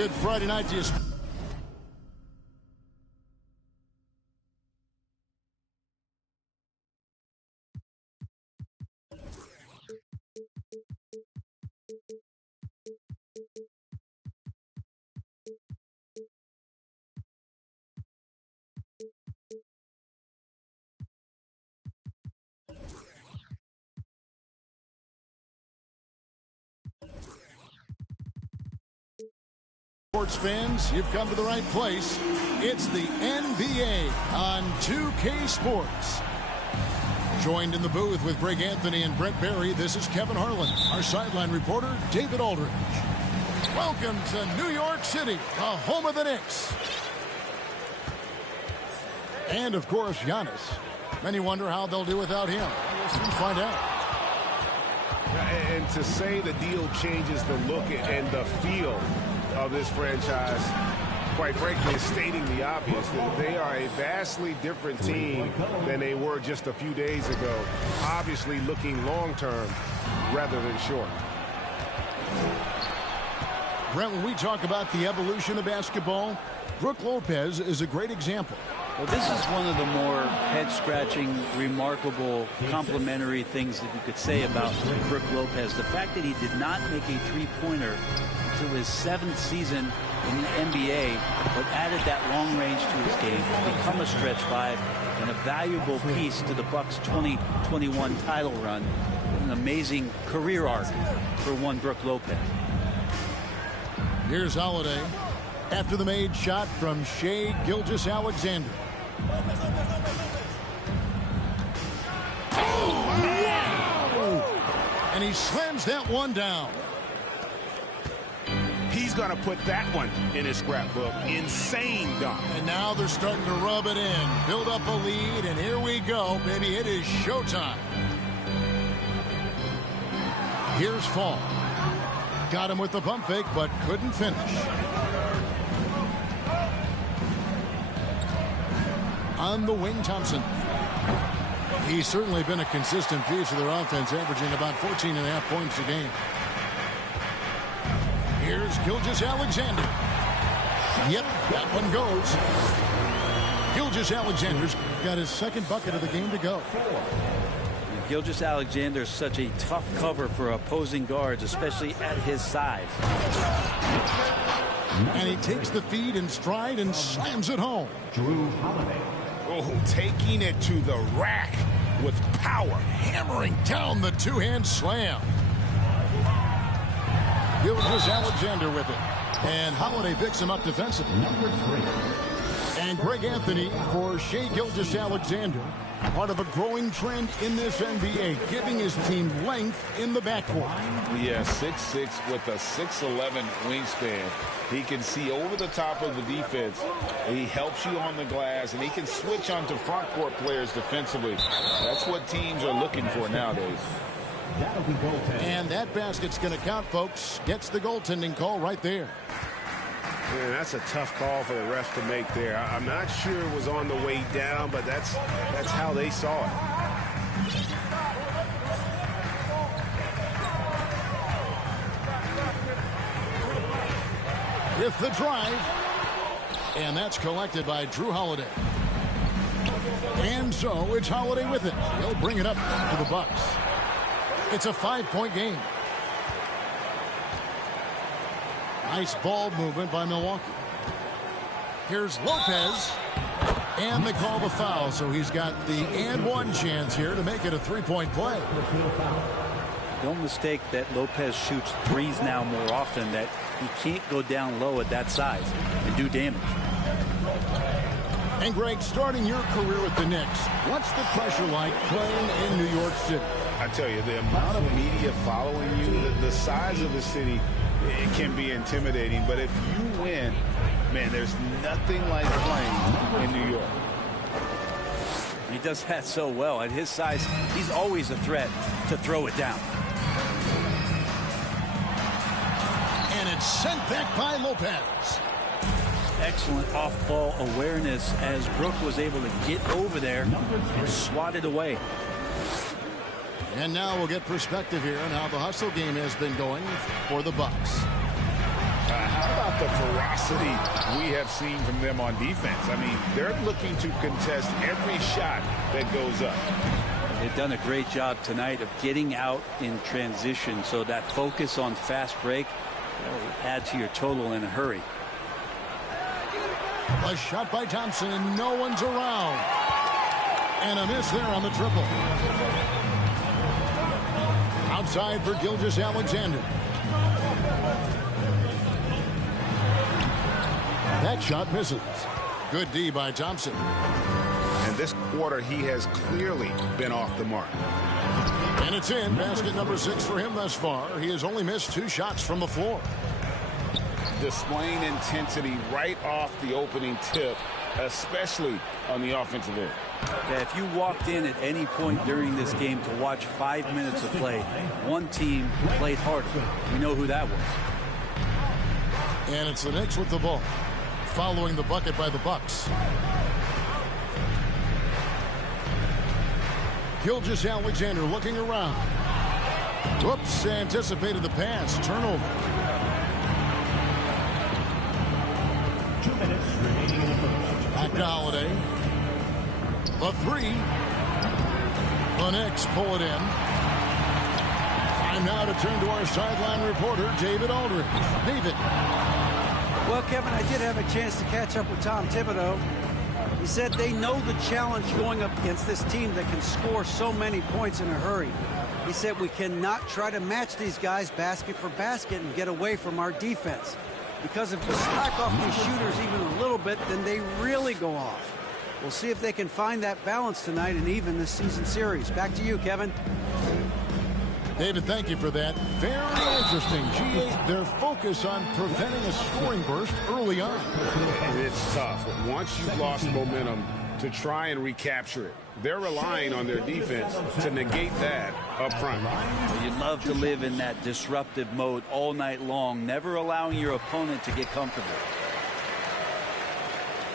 good Friday night to you. Sports fans, you've come to the right place. It's the NBA on 2K Sports. Joined in the booth with Greg Anthony and Brent Barry, this is Kevin Harlan. Our sideline reporter, David Aldridge. Welcome to New York City, the home of the Knicks. And, of course, Giannis. Many wonder how they'll do without him. We'll soon find out. And to say the deal changes the look and the feel of this franchise, quite frankly, is stating the obvious. That they are a vastly different team than they were just a few days ago. Obviously looking long-term rather than short. Brent, when we talk about the evolution of basketball, Brook Lopez is a great example. Well, this is one of the more head-scratching, remarkable, complimentary things that you could say about Brook Lopez. The fact that he did not make a three-pointer until his 7th season in the NBA, but added that long range to his game to become a stretch 5 and a valuable piece to the Bucks' 2021 title run. An amazing career arc for one Brook Lopez. Here's Holiday after the made shot from Shai Gilgeous-Alexander. Oh, and he slams that one down. He's going to put that one in his scrapbook. Insane dunk. And now they're starting to rub it in, build up a lead, and here we go, baby. It is showtime. Here's Fall. Got him with the pump fake, but couldn't finish. On the wing, Thompson. He's certainly been a consistent piece of their offense, averaging about 14.5 points a game. Here's Gilgeous-Alexander. Yep, that one goes. Gilgeous-Alexander's got his 2nd bucket of the game to go. Gilgeous-Alexander is such a tough cover for opposing guards, especially at his size. And he takes the feed in stride and slams it home. Jrue Holiday. Oh, taking it to the rack with power. Hammering down the two-hand slam. Gilgeous-Alexander with it. And Holiday picks him up defensively. Number 3. And Greg Anthony for Shai Gilgeous-Alexander. Part of a growing trend in this NBA, giving his team length in the backcourt. Yeah, 6'6" with a 6'11" wingspan. He can see over the top of the defense. He helps you on the glass, and he can switch onto front court players defensively. That's what teams are looking for nowadays. That'll be goaltending. And that basket's going to count, folks. Gets the goaltending call right there. Man, that's a tough call for the refs to make there. I'm not sure it was on the way down, but that's how they saw it. With the drive. And that's collected by Jrue Holiday. And so it's Holiday with it. He'll bring it up to the Bucks. It's a 5-point game. Nice ball movement by Milwaukee. Here's Lopez. And they call the foul, so he's got the and one chance here to make it a 3-point play. Don't mistake that Lopez shoots threes now more often, that he can't go down low at that size and do damage. And Greg, starting your career with the Knicks, what's the pressure like playing in New York City? I tell you, the amount of media following you, the size of the city, it can be intimidating. But if you win, man, there's nothing like playing in New York. He does that so well. At his size, he's always a threat to throw it down. And it's sent back by Lopez. Excellent off-ball awareness as Brook was able to get over there and swat it away. And now we'll get perspective here on how the hustle game has been going for the Bucks. How about the ferocity we have seen from them on defense? I mean, they're looking to contest every shot that goes up. They've done a great job tonight of getting out in transition, so that focus on fast break will add to your total in a hurry. A shot by Thompson, and no one's around. And a miss there on the triple. Outside for Gilgeous-Alexander. That shot misses. Good D by Thompson. And this quarter, he has clearly been off the mark. And it's in. Basket number 6 for him thus far. He has only missed 2 shots from the floor. Displaying intensity right off the opening tip, especially on the offensive end. Yeah, if you walked in at any point during this game to watch 5 minutes of play, one team played harder. We know who that was. And it's the Knicks with the ball, following the bucket by the Bucks. Gilgeous-Alexander looking around. Whoops, anticipated the pass. Turnover. 2 minutes remaining in the first. Back to Holiday. The 3. The Knicks pull it in. Time now to turn to our sideline reporter, David Aldridge. David. Well, Kevin, I did have a chance to catch up with Tom Thibodeau. He said they know the challenge going up against this team that can score so many points in a hurry. He said we cannot try to match these guys basket for basket and get away from our defense. Because if we slack off these shooters even a little bit, then they really go off. We'll see if they can find that balance tonight and even this season series. Back to you, Kevin. David, thank you for that. Very interesting. G8, their focus on preventing a scoring burst early on. It's tough. Once you've lost momentum, to try and recapture it. They're relying on their defense to negate that up front. You love to live in that disruptive mode all night long, never allowing your opponent to get comfortable.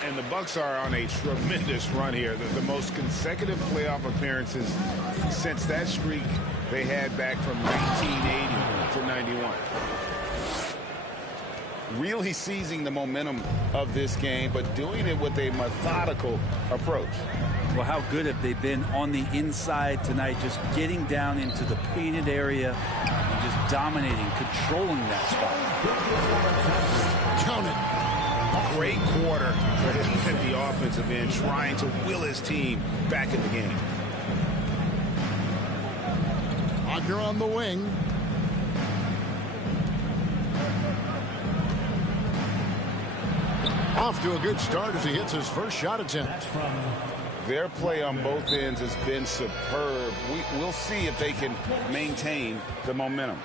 And the Bucks are on a tremendous run here. The most consecutive playoff appearances since that streak they had back from 1980 to 91. Really seizing the momentum of this game, but doing it with a methodical approach. Well, how good have they been on the inside tonight, just getting down into the painted area and just dominating, controlling that spot. Count it. Great quarter for him at the offensive end, trying to will his team back in the game. Wagner on the wing. Off to a good start as he hits his first shot attempt. Their play on both ends has been superb. We'll see if they can maintain the momentum.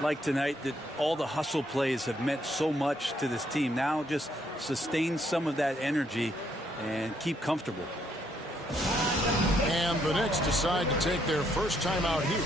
Like tonight, that all the hustle plays have meant so much to this team. Now just sustain some of that energy and keep comfortable. And the Knicks decide to take their first time out here.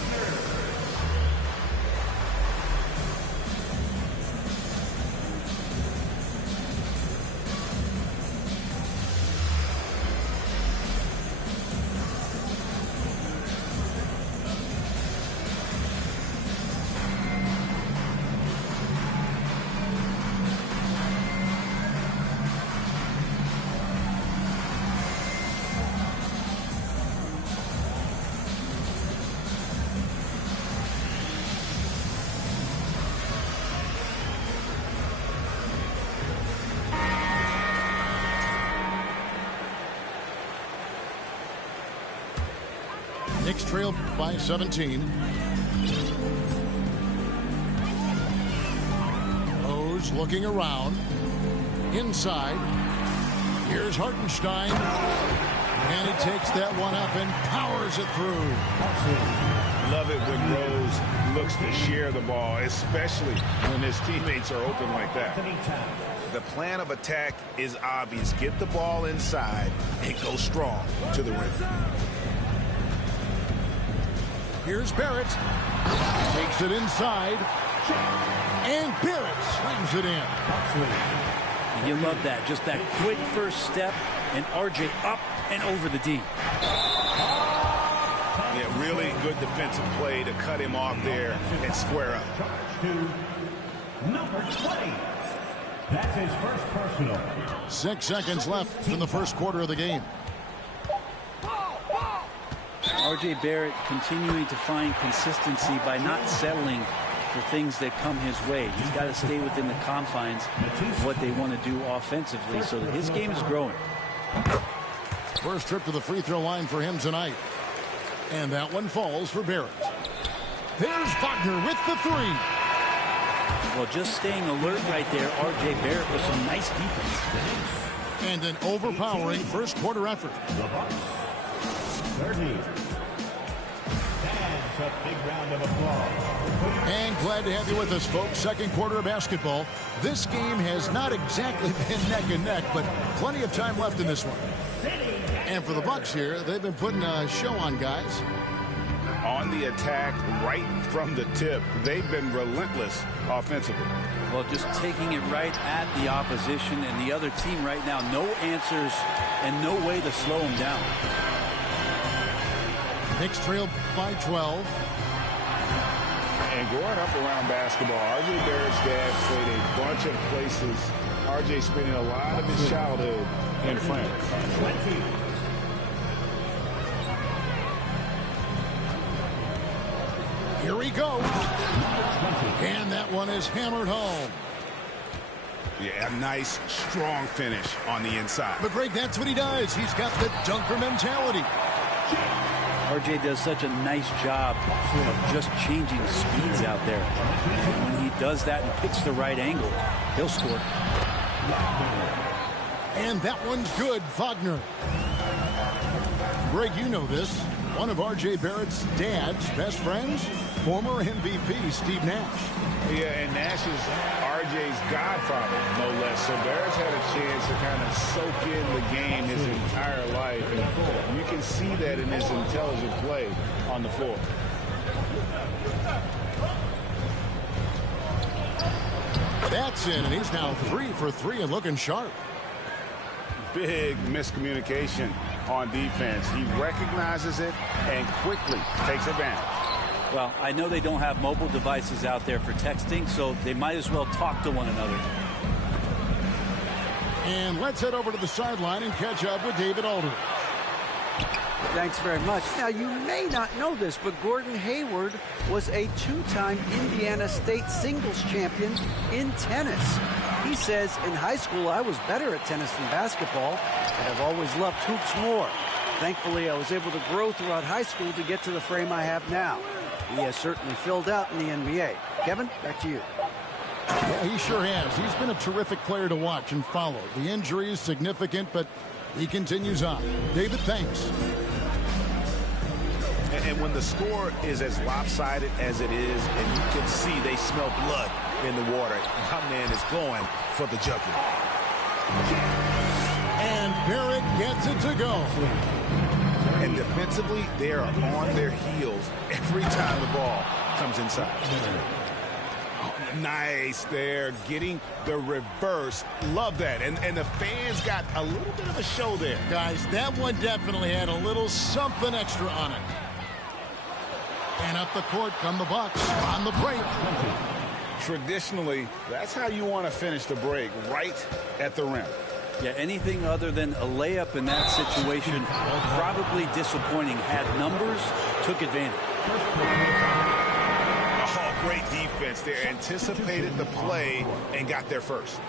Knicks trail by 17. Rose looking around. Inside. Here's Hartenstein. And he takes that one up and powers it through. Love it when Rose looks to share the ball, especially when his teammates are open like that. The plan of attack is obvious. Get the ball inside and go strong to the rim. Here's Barrett. Takes it inside. And Barrett slams it in. You love that. Just that quick first step. And RJ up and over the D. Yeah, really good defensive play to cut him off there and square up. Number 20. That's his first personal. 6 seconds left in the first quarter of the game. R.J. Barrett continuing to find consistency by not settling for things that come his way. He's got to stay within the confines of what they want to do offensively, so his game is growing. First trip to the free throw line for him tonight. And that one falls for Barrett. There's Wagner with the three. Well, just staying alert right there, R.J. Barrett with some nice defense. And an overpowering first quarter effort. The Bucks 30. That's a big round of applause. And glad to have you with us, folks. Second quarter of basketball. This game has not exactly been neck and neck, but plenty of time left in this one. And for the Bucks here, they've been putting a show on, guys. On the attack right from the tip. They've been relentless offensively. Well, just taking it right at the opposition and the other team right now. No answers and no way to slow them down. Knicks trail by 12. And growing up around basketball, R.J. Barrett's dad played a bunch of places. R.J. spending a lot of his childhood in France. 20. Here we go. And that one is hammered home. Yeah, a nice, strong finish on the inside. But Greg, that's what he does. He's got the dunker mentality. RJ does such a nice job of just changing speeds out there. And when he does that and picks the right angle, he'll score. And that one's good, Wagner. Greg, you know this. One of R.J. Barrett's dad's best friends, former MVP Steve Nash. Yeah, and Nash is R.J.'s godfather, no less. So Barrett's had a chance to kind of soak in the game his entire life. And you can see that in his intelligent play on the floor. That's in, and he's now 3 for 3 and looking sharp. Big miscommunication on defense. He recognizes it and quickly takes advantage. Well, I know they don't have mobile devices out there for texting, so they might as well talk to one another. And let's head over to the sideline and catch up with David Aldridge. Thanks very much. Now, you may not know this, but Gordon Hayward was a 2-time Indiana State singles champion in tennis. He says, in high school, I was better at tennis than basketball, but I've always loved hoops more. Thankfully, I was able to grow throughout high school to get to the frame I have now. He has certainly filled out in the NBA. Kevin, back to you. Yeah, he sure has. He's been a terrific player to watch and follow. The injury is significant, but he continues on. David, thanks. And when the score is as lopsided as it is, and you can see they smell blood in the water, my man is going for the jugular. And Barrett gets it to go. And defensively, they are on their heels every time the ball comes inside. Nice there, getting the reverse. Love that. And the fans got a little bit of a show there. Guys, that one definitely had a little something extra on it. And up the court come the Bucks on the break. Traditionally, that's how you want to finish the break, right at the rim. Yeah, anything other than a layup in that situation, probably disappointing. Had numbers, took advantage. Oh, great defense there. Anticipated the play and got there first.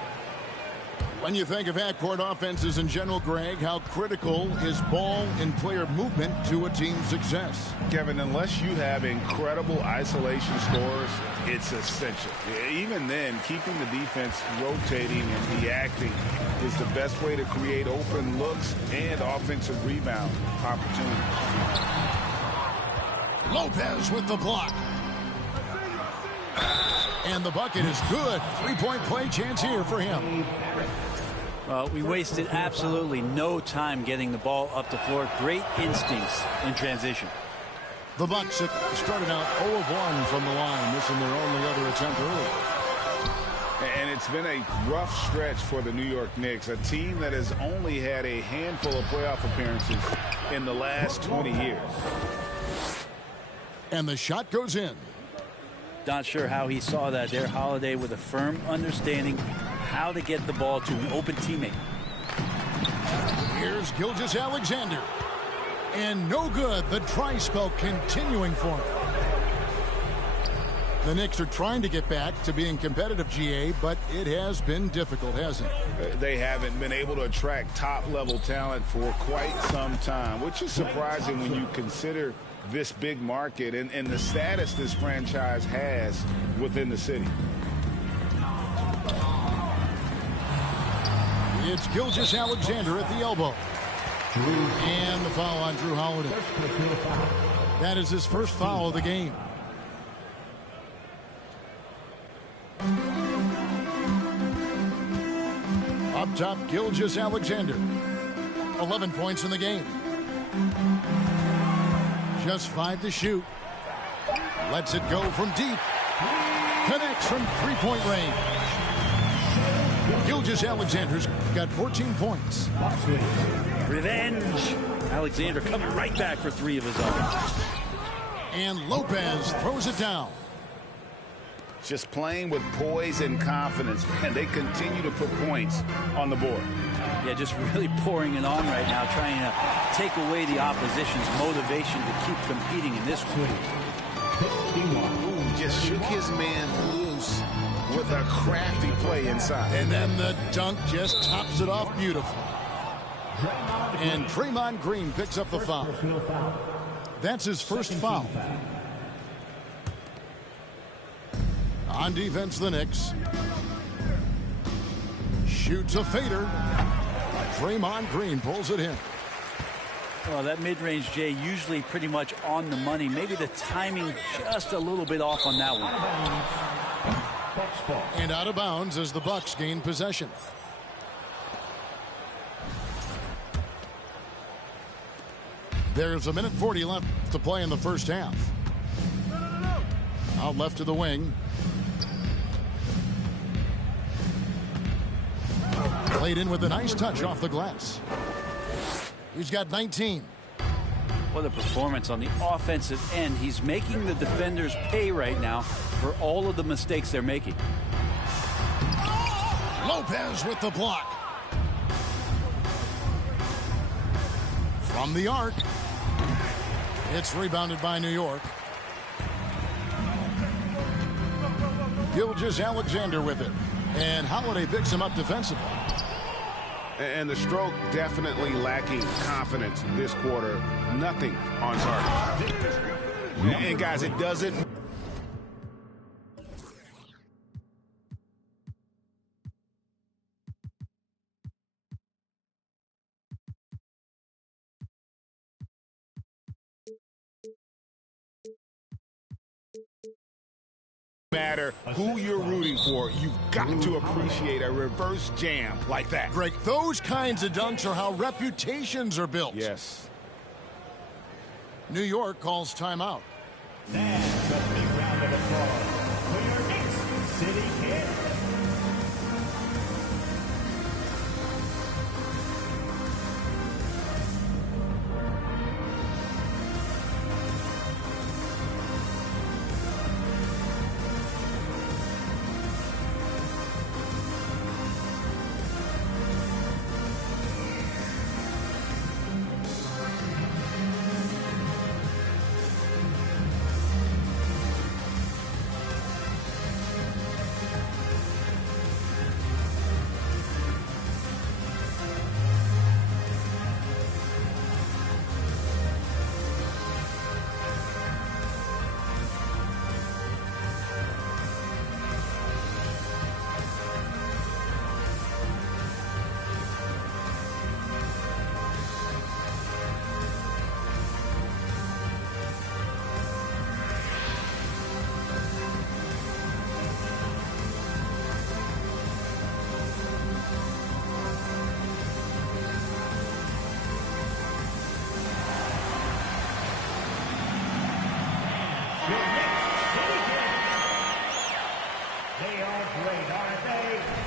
When you think of half-court offenses in general, Greg, how critical is ball and player movement to a team's success? Kevin, unless you have incredible isolation scores, it's essential. Even then, keeping the defense rotating and reacting is the best way to create open looks and offensive rebound opportunities. Lopez with the block. And the bucket is good. Three-point play chance here for him. We wasted absolutely no time getting the ball up the floor. Great instincts in transition. The Bucks started out 0 of 1 from the line, missing their only other attempt early. And it's been a rough stretch for the New York Knicks, a team that has only had a handful of playoff appearances in the last 20 years. And the shot goes in. Not sure how he saw that there. Holiday with a firm understanding how to get the ball to an open teammate. Here's Gilgeous-Alexander. And no good. The dry spell continuing for him. The Knicks are trying to get back to being competitive, GA, but it has been difficult, hasn't it? They haven't been able to attract top-level talent for quite some time, which is surprising when you consider this big market and the status this franchise has within the city. It's Gilgeous-Alexander at the elbow. And the foul on Jrue Holiday. That is his first foul of the game. Up top, Gilgeous-Alexander. 11 points in the game. Just 5 to shoot. Lets it go from deep. Connects from three-point range. Gilgeous-Alexander's got 14 points. Revenge. Alexander coming right back for 3 of his own. And Lopez throws it down. Just playing with poise and confidence, and they continue to put points on the board. Yeah, just really pouring it on right now, trying to take away the opposition's motivation to keep competing in this one. Ooh, just shook his man loose with a crafty play inside. And then the dunk just tops it off beautifully. And Draymond Green picks up the foul. That's his first foul. On defense, the Knicks. Shoots a fader. Draymond Green pulls it in. Well, that mid-range, Jay, usually pretty much on the money. Maybe the timing just a little bit off on that one. And out of bounds as the Bucks gain possession. There's 1:40 left to play in the first half. Out left to the wing. Played in with a nice touch off the glass. He's got 19. What a performance on the offensive end. He's making the defenders pay right now for all of the mistakes they're making. Lopez with the block. From the arc. It's rebounded by New York. Gilgeous-Alexander with it. And Holiday picks him up defensively. And the stroke definitely lacking confidence this quarter. Nothing on target. And guys, it doesn't matter who you're rooting for. You've got to appreciate a reverse jam like that. Greg, those kinds of dunks are how reputations are built. Yes. New York calls timeout. That's a big round of applause for your Knicks City Kid.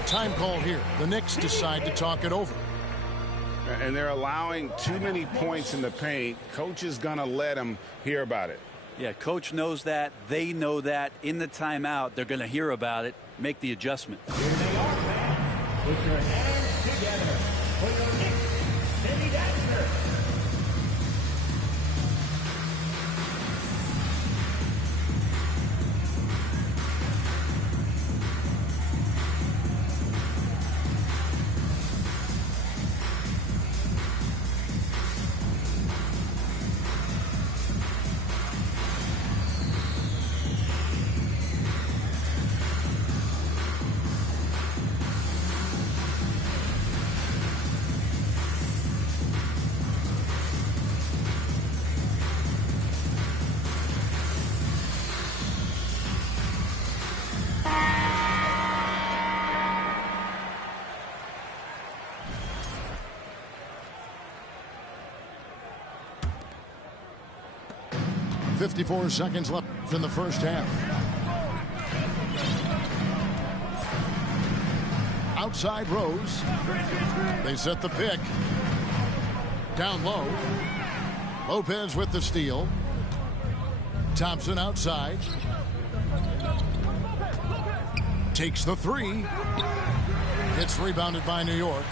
Time call here. The Knicks decide to talk it over. And they're allowing too many points in the paint. Coach is going to let them hear about it. Yeah, coach knows that. They know that. In the timeout, they're going to hear about it, make the adjustment. Here they are, fans. 54 seconds left in the first half. Outside Rose. They set the pick. Down low. Lopez with the steal. Thompson outside. Takes the three. It's rebounded by New York.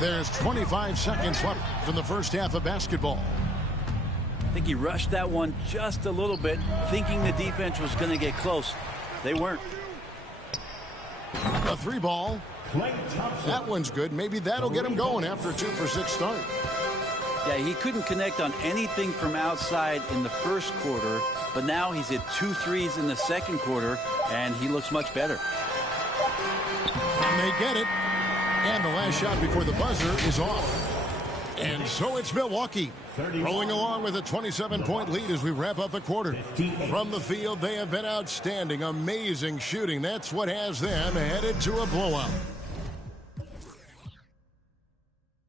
There's 25 seconds left in the first half of basketball. I think he rushed that one just a little bit, thinking the defense was going to get close. They weren't. A three ball. That one's good. Maybe that'll get him going after a 2-for-6 start. Yeah, he couldn't connect on anything from outside in the first quarter, but now he's hit 2 threes in the second quarter, and he looks much better. And they get it. And the last shot before the buzzer is off. And so it's Milwaukee rolling along with a 27-point lead as we wrap up the quarter. From the field, they have been outstanding. Amazing shooting. That's what has them headed to a blowout.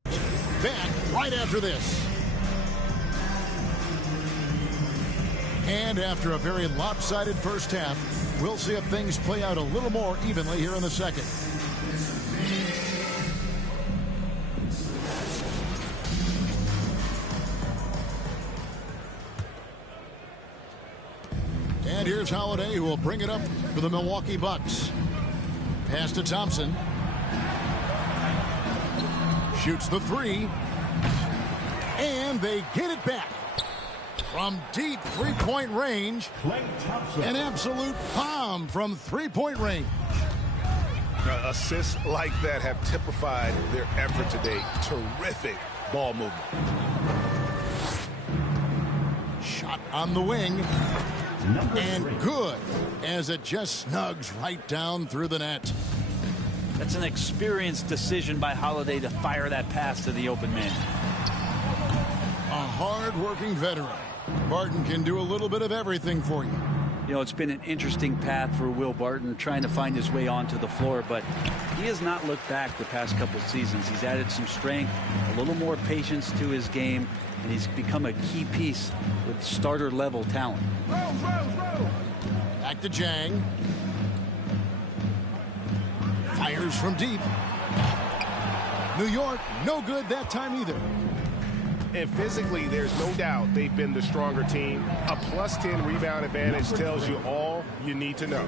Back right after this. And after a very lopsided first half, we'll see if things play out a little more evenly here in the second. And here's Holiday, who will bring it up for the Milwaukee Bucks. Pass to Thompson. Shoots the three. And they get it back. From deep three-point range. An absolute bomb from three-point range. Assists like that have typified their effort today. Terrific ball movement. Shot on the wing. And good, as it just snugs right down through the net. That's an experienced decision by Holiday to fire that pass to the open man. A hard-working veteran. Barton can do a little bit of everything for you. You know, it's been an interesting path for Will Barton trying to find his way onto the floor, but he has not looked back the past couple seasons. He's added some strength, a little more patience to his game, and he's become a key piece with starter-level talent. Back to Jang. Fires from deep. New York, no good that time either. And physically, there's no doubt they've been the stronger team. A +10 rebound advantage tells you all you need to know.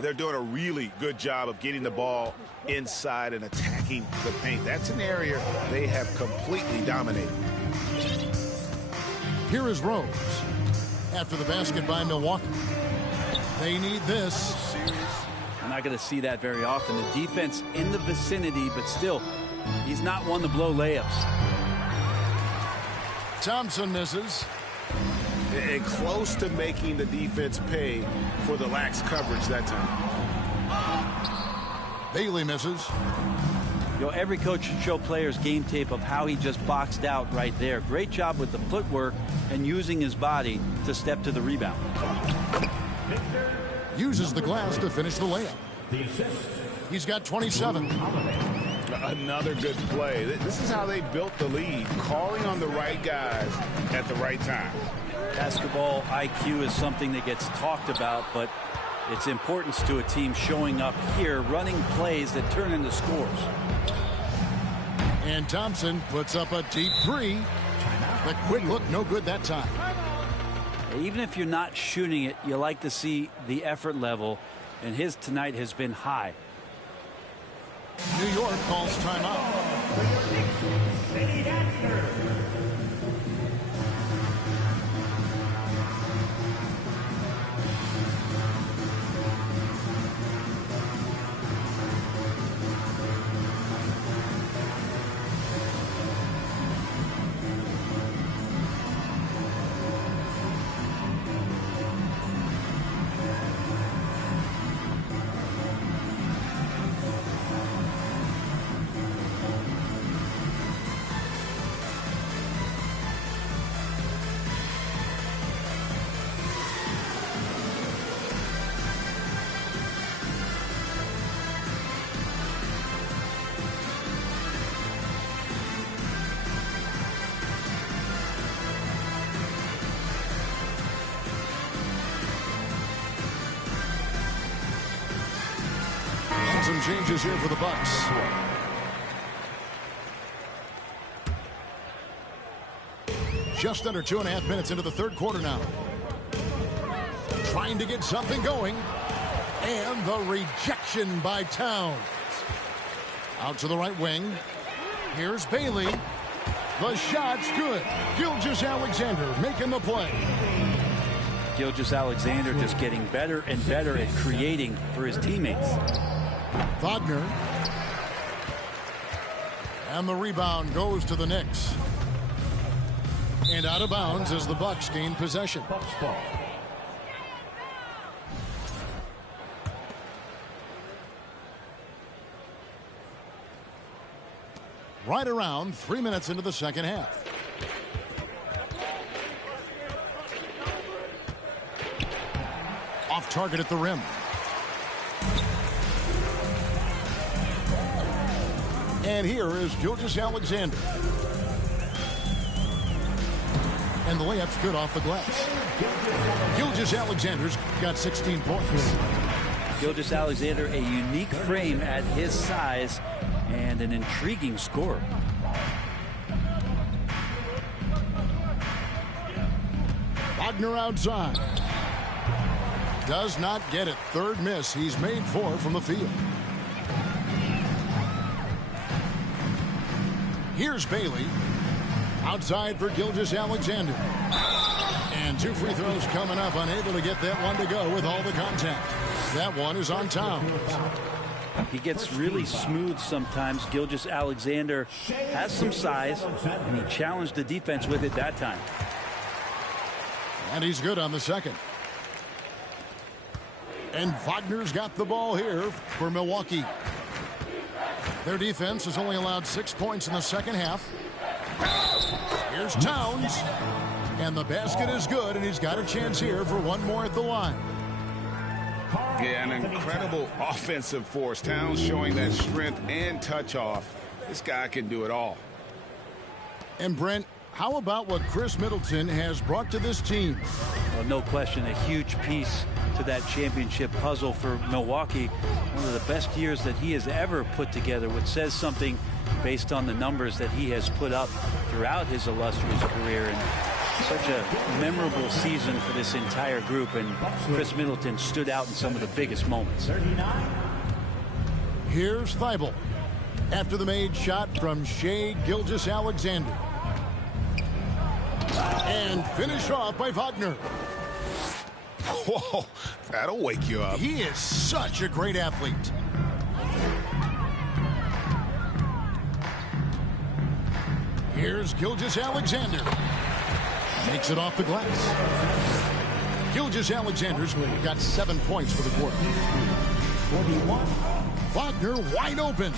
They're doing a really good job of getting the ball inside and attacking the paint. That's an area they have completely dominated. Here is Rose. After the basket by Milwaukee. They need this. I'm not going to see that very often. The defense in the vicinity, but still, he's not one to blow layups. Thompson misses. And close to making the defense pay for the lax coverage that time. Bailey misses. You know, every coach should show players game tape of how he just boxed out right there. Great job with the footwork and using his body to step to the rebound. Uses the glass to finish the layup. He's got 27. Another good play. This is how they built the lead, calling on the right guys at the right time. Basketball IQ is something that gets talked about, but its importance to a team showing up here, running plays that turn into scores. And Thompson puts up a deep three. The quick look, no good that time. Even if you're not shooting it, you like to see the effort level, and his tonight has been high. New York calls timeout. changes here for the Bucks. Just under 2.5 minutes into the third quarter now. Trying to get something going. And the rejection by Towns. Out to the right wing. Here's Bailey. The shot's good. Gilgeous-Alexander making the play. Gilgeous-Alexander just getting better and better at creating for his teammates. Wagner. And the rebound goes to the Knicks. And out of bounds as the Bucks gain possession. Right around 3 minutes into the second half. Off target at the rim. And here is Gilgeous-Alexander. And the layup's good off the glass. Gilgeous-Alexander's got 16 points. Gilgeous-Alexander, a unique frame at his size and an intriguing scorer. Wagner outside. Does not get it. Third miss. He's made 4 from the field. Here's Bailey. Outside for Gilgeous-Alexander. And 2 free throws coming up. Unable to get that one to go with all the contact. That one is on Towns. He gets really smooth sometimes. Gilgeous-Alexander has some size, and he challenged the defense with it that time. And he's good on the second. And Wagner's got the ball here for Milwaukee. Their defense has only allowed 6 points in the second half. Here's Towns. And the basket is good, and he's got a chance here for one more at the line. Yeah, an incredible offensive force. Towns showing that strength and touch off. This guy can do it all. And Brent, how about what Chris Middleton has brought to this team? Well, no question, a huge piece to that championship puzzle for Milwaukee. One of the best years that he has ever put together, which says something based on the numbers that he has put up throughout his illustrious career. And such a memorable season for this entire group, and Chris Middleton stood out in some of the biggest moments. Here's Thibault after the made shot from Shai Gilgeous-Alexander. And finished off by Wagner. Whoa, that'll wake you up. He is such a great athlete. Here's Gilgeous-Alexander. Makes it off the glass. Gilgeous-Alexander's got 7 points for the quarter. Wagner wide open.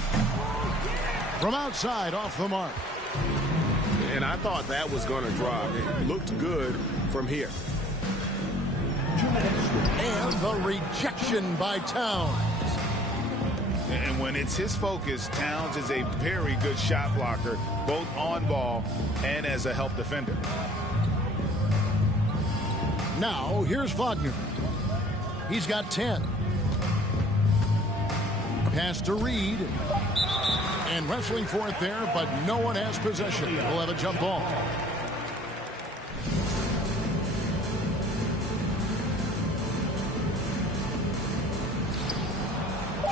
From outside, off the mark. And I thought that was going to drop. It looked good from here. And the rejection by Towns. And when it's his focus, Towns is a very good shot blocker, both on ball and as a help defender. Now, here's Wagner. He's got 10. Pass to Reed. And wrestling for it there, but no one has possession. We'll have a jump ball.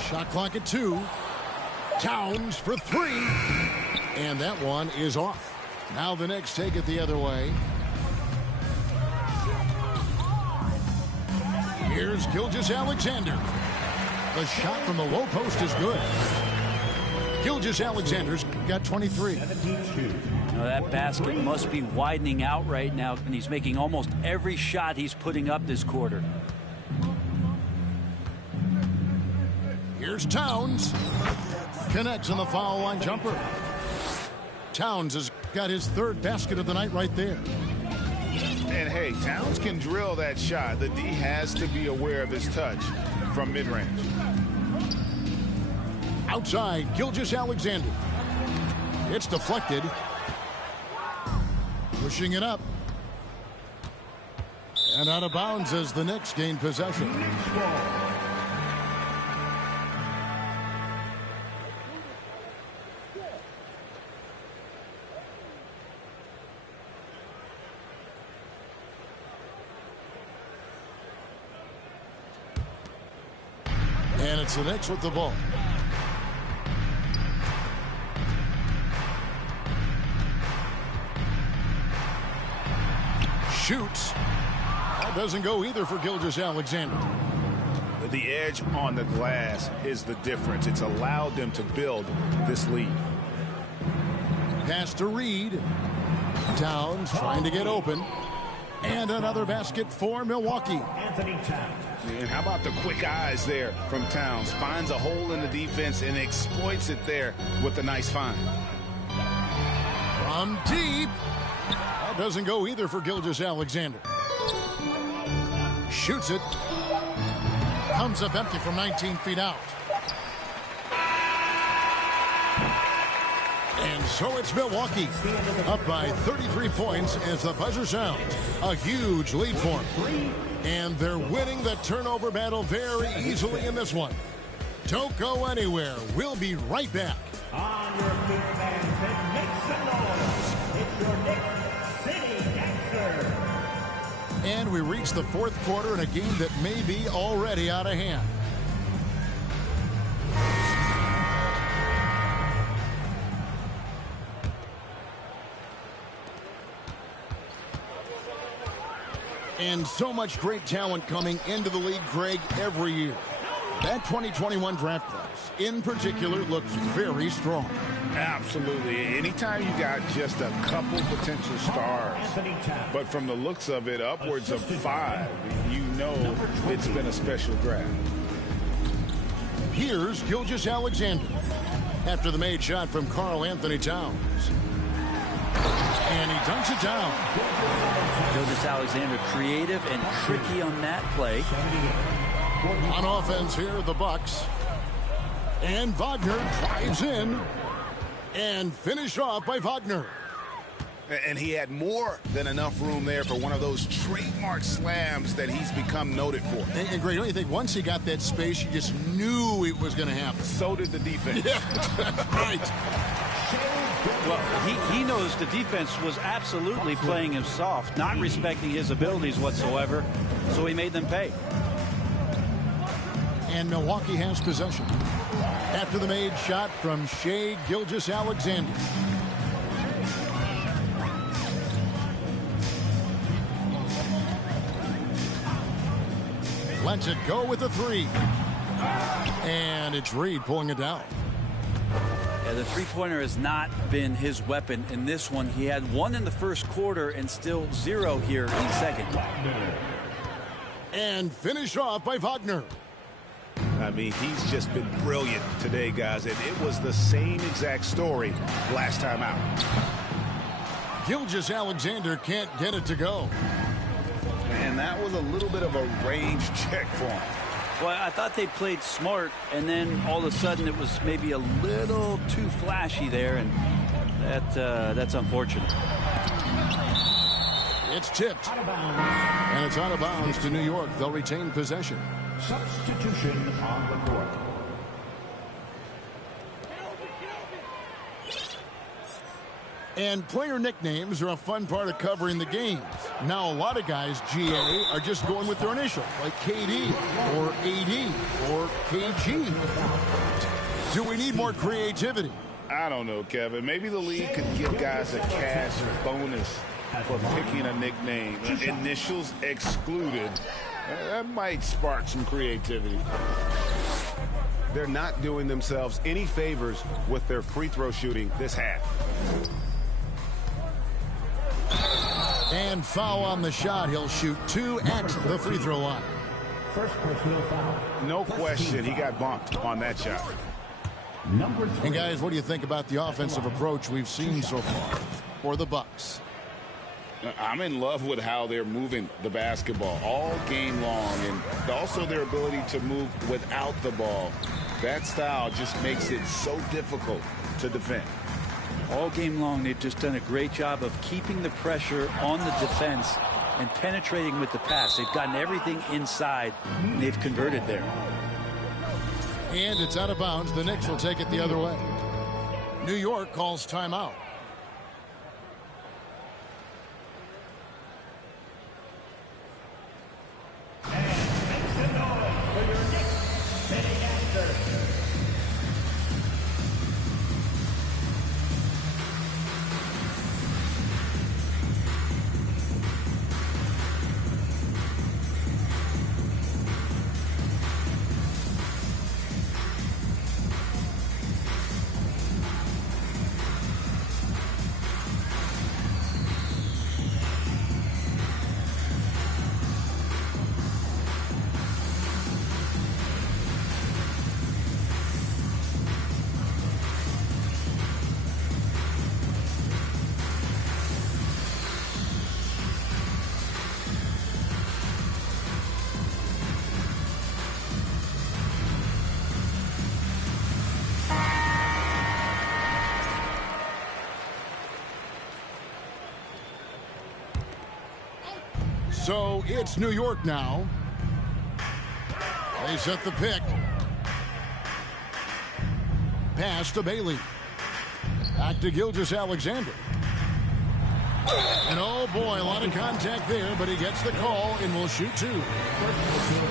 Shot clock at 2. Towns for 3. And that one is off. Now the Knicks take it the other way. Here's Gilgeous-Alexander. The shot from the low post is good. Gilgeous-Alexander's got 23. Now that basket must be widening out right now, and he's making almost every shot he's putting up this quarter. Here's Towns. Connects on the foul line jumper. Towns has got his 3rd basket of the night right there. And hey, Towns can drill that shot. The D has to be aware of his touch from mid-range. Outside, Gilgeous-Alexander. It's deflected. Pushing it up. And out of bounds as the Knicks gain possession. And it's the Knicks with the ball. Shoots. That doesn't go either for Gilgeous-Alexander. The edge on the glass is the difference. It's allowed them to build this lead. Pass to Reed. Towns trying to get open. And another basket for Milwaukee. Anthony Towns. And how about the quick eyes there from Towns? Finds a hole in the defense and exploits it there with a nice find. From deep. That doesn't go either for Gilgeous-Alexander. Shoots it. Comes up empty from 19 feet out. And so it's Milwaukee up by 33 points as the buzzer sounds. A huge lead for them. And they're winning the turnover battle very easily in this one. Don't go anywhere. We'll be right back. On your feet, fans, make some noise. It's your Knicks City Gangster. And we reach the fourth quarter in a game that may be already out of hand. And so much great talent coming into the league, Greg, every year. That 2021 draft class, in particular, looks very strong. Absolutely. Anytime you got just a couple potential stars, but from the looks of it, upwards of 5, you know it's been a special draft. Here's Gilgeous-Alexander after the made shot from Karl-Anthony Towns. And he dunks it down. Gilgeous-Alexander creative and tricky on that play. On offense here, the Bucks. And Wagner drives in. And finished off by Wagner. And he had more than enough room there for one of those trademark slams that he's become noted for. And Greg, don't you think once he got that space, you just knew it was going to happen? So did the defense. Yeah. Right. Well, he knows the defense was absolutely playing him soft, not respecting his abilities whatsoever, so he made them pay. And Milwaukee has possession after the made shot from Shai Gilgeous-Alexander. Lets it go with a 3. And it's Reed pulling it down. Yeah, the three-pointer has not been his weapon in this one. He had 1 in the first quarter and still 0 here in the second. And finished off by Wagner. I mean, he's just been brilliant today, guys, and it was the same exact story last time out. Gilgeous-Alexander can't get it to go. And that was a little bit of a range check for him. Well, I thought they played smart, and then all of a sudden it was maybe a little too flashy there, and that's unfortunate. It's tipped. And it's out of bounds to New York. They'll retain possession. Substitution on the court. And player nicknames are a fun part of covering the games. Now, a lot of guys, GA, are just going with their initials, like KD or AD or KG. Do we need more creativity? I don't know, Kevin. Maybe the league could give guys a cash bonus for picking a nickname. Initials excluded. That might spark some creativity. They're not doing themselves any favors with their free throw shooting this half. And foul on the shot. He'll shoot 2 at the free throw line. First personal foul. No question, he got bumped on that shot. Number 3. And guys, what do you think about the offensive approach we've seen so far for the Bucks? I'm in love with how they're moving the basketball all game long, and also their ability to move without the ball. That style just makes it so difficult to defend. All game long, they've just done a great job of keeping the pressure on the defense and penetrating with the pass. They've gotten everything inside, and they've converted there. And it's out of bounds. The Knicks will take it the other way. New York calls timeout. So it's New York now. They set the pick. Pass to Bailey. Back to Gilgeous-Alexander. And oh boy, a lot of contact there, but he gets the call and will shoot two.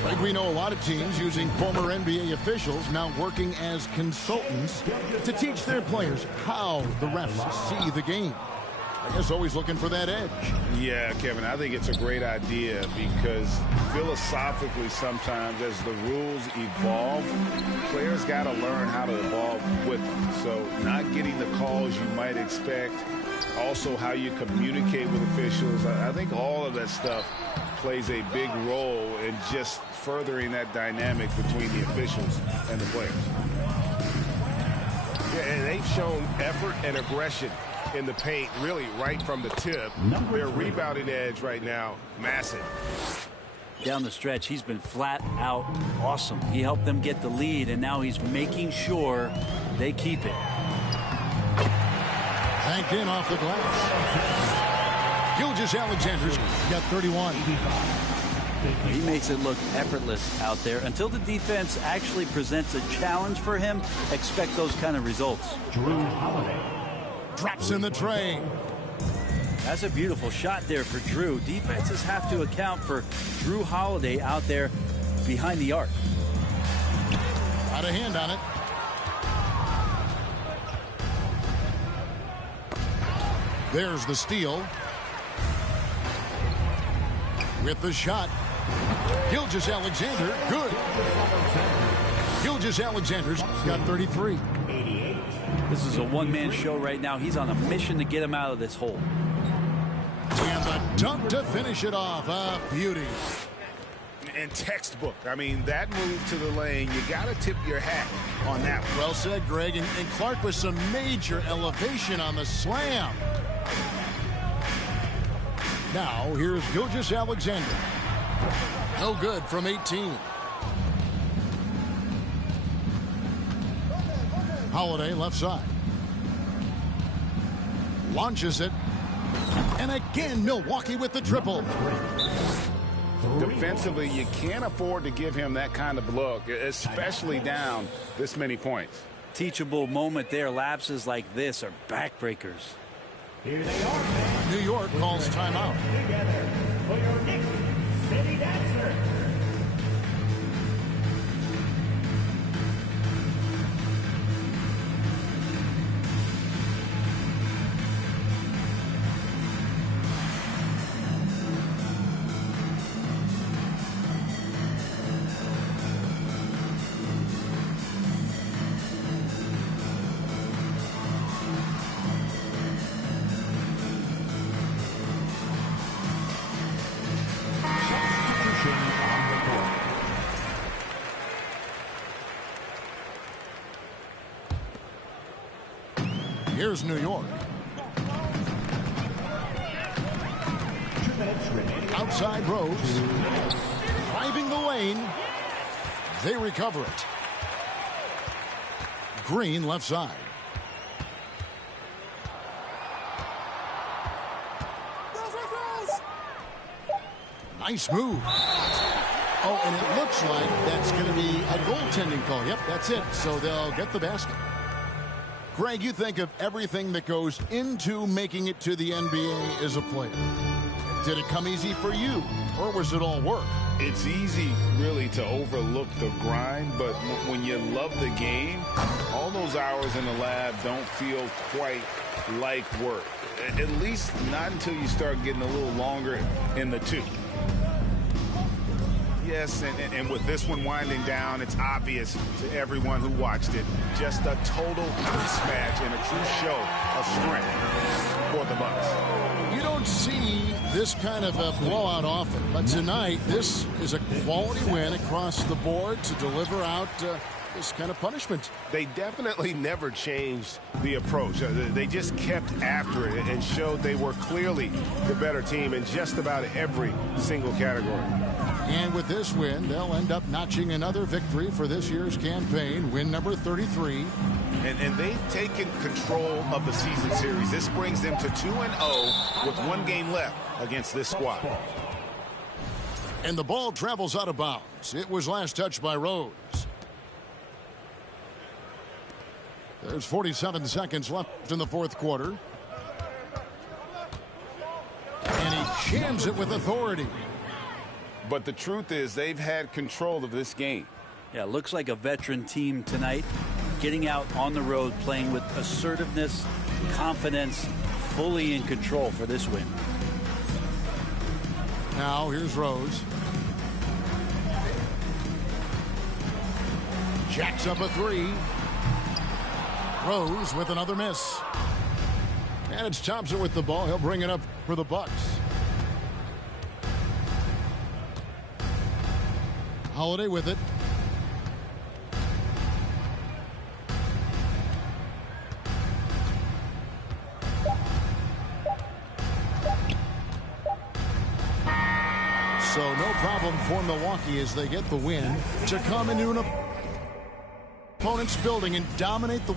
Like we know a lot of teams using former NBA officials now working as consultants to teach their players how the refs see the game. I guess always looking for that edge. Yeah, Kevin, I think it's a great idea because philosophically sometimes as the rules evolve, players got to learn how to evolve with them. So not getting the calls you might expect, also how you communicate with officials. I think all of that stuff plays a big role in just furthering that dynamic between the officials and the players. Yeah, and they've shown effort and aggression in the paint, really right from the tip. Their rebounding edge right now, massive. Down the stretch, he's been flat out awesome. He helped them get the lead, and now he's making sure they keep it. Banked in off the glass. Gilgeous-Alexander's got 31. He makes it look effortless out there. Until the defense actually presents a challenge for him, expect those kind of results. Jrue Holiday. Drops in the tray. That's a beautiful shot there for Jrue. Defenses have to account for Jrue Holiday out there behind the arc. Got a hand on it. There's the steal. With the shot. Gilgeous-Alexander, good. Gilgeous-Alexander's got 33. This is a one-man show right now. He's on a mission to get him out of this hole. And the dunk to finish it off. A beauty. And textbook. I mean, that move to the lane, you got to tip your hat on that one. Well said, Greg. And Clark with some major elevation on the slam. Now, here's Gilgeous-Alexander. No good from 18. Holiday left side. Launches it. And again, Milwaukee with the triple. Defensively, you can't afford to give him that kind of look, especially down this many points. Teachable moment there. Lapses like this are backbreakers. Here they are, fans. New York calls timeout. Together for your Knicks City Dancer. Here's New York. Outside Rose. Driving the lane. They recover it. Green left side. Nice move. Oh, and it looks like that's going to be a goaltending call. Yep, that's it. So they'll get the basket. Greg, you think of everything that goes into making it to the NBA as a player. Did it come easy for you, or was it all work? It's easy, really, to overlook the grind, but when you love the game, all those hours in the lab don't feel quite like work. At least not until you start getting a little longer in the tooth. Yes, and with this one winding down, it's obvious to everyone who watched it. Just a total mismatch and a true show of strength for the Bucks. You don't see this kind of a blowout often, but tonight this is a quality win across the board to deliver out this kind of punishment. They definitely never changed the approach. They just kept after it and showed they were clearly the better team in just about every single category. And with this win, they'll end up notching another victory for this year's campaign, win number 33. And they've taken control of the season series. This brings them to 2-0 with one game left against this squad. And the ball travels out of bounds. It was last touched by Rose. There's 47 seconds left in the fourth quarter. And he jams it with authority. But the truth is they've had control of this game. Yeah, looks like a veteran team tonight, getting out on the road, playing with assertiveness, confidence, fully in control for this win. Now here's Rose. Jacks up a three. Rose with another miss. And it's Thompson with the ball. He'll bring it up for the Bucks. Holiday with it. So no problem for Milwaukee as they get the win to come into an opponent's building and dominate the